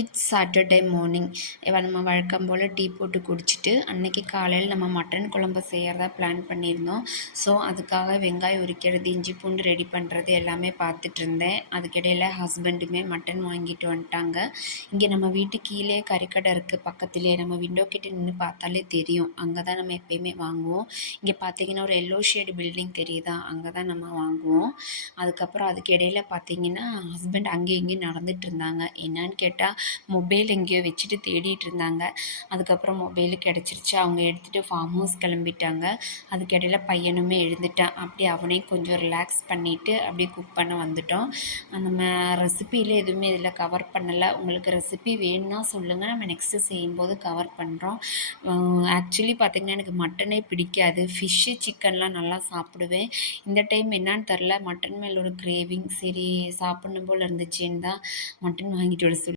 It's Saturday morning. நம்ம வழக்கம் போல் tea போட்டு குடிச்சிட்டு அன்றைக்கி காலையில் நம்ம மட்டன் குழம்பு செய்கிறதா பிளான் பண்ணியிருந்தோம். ஸோ அதுக்காக வெங்காயம் உரிக்கிறது, இஞ்சி பூண்டு ரெடி பண்ணுறது எல்லாமே பார்த்துட்டு இருந்தேன். அதுக்கிடையில் ஹஸ்பண்டுமே மட்டன் வாங்கிட்டு வந்துட்டாங்க. இங்கே நம்ம வீட்டு கீழே கறிக்கடை இருக்குது பக்கத்துலேயே. நம்ம விண்டோ கிட்டே நின்று பார்த்தாலே தெரியும். அங்கே தான் நம்ம எப்போயுமே வாங்குவோம். இங்கே பார்த்தீங்கன்னா ஒரு எல்லோ ஷேடு பில்டிங் தெரியுதா, அங்கே தான் நம்ம வாங்குவோம். அதுக்கப்புறம் அதுக்கு இடையில பார்த்தீங்கன்னா ஹஸ்பண்ட் அங்கேயும் இங்கேயும் நடந்துட்டு இருந்தாங்க. என்னன்னு கேட்டால் மொபைல் எங்கேயோ வச்சுட்டு தேடிட்டு இருந்தாங்க. அதுக்கப்புறம் மொபைல் கிடச்சிருச்சு. அவங்க எடுத்துகிட்டு ஃபார்ம் ஹவுஸ் கிளம்பிட்டாங்க. அதுக்கு இடையில பையனுமே எழுந்துட்டான். அப்படியே அவனையும் கொஞ்சம் ரிலாக்ஸ் பண்ணிவிட்டு அப்படியே குக் பண்ண வந்துட்டோம். நம்ம ரெசிபியில் எதுவுமே இதில் கவர் பண்ணலை. உங்களுக்கு ரெசிபி வேணும்னா சொல்லுங்கள், நம்ம நெக்ஸ்ட்டு செய்யும்போது கவர் பண்ணுறோம். ஆக்சுவலி பார்த்திங்கன்னா எனக்கு மட்டனே பிடிக்காது. ஃபிஷ்ஷு சிக்கன்லாம் நல்லா சாப்பிடுவேன். இந்த டைம் என்னான்னு தெரில, மட்டன் மேலே ஒரு கிரேவிங், சரி சாப்பிட்ணும் போல் இருந்துச்சுன்னு தான் மட்டன் வாங்கிட்டு வர சொல்லி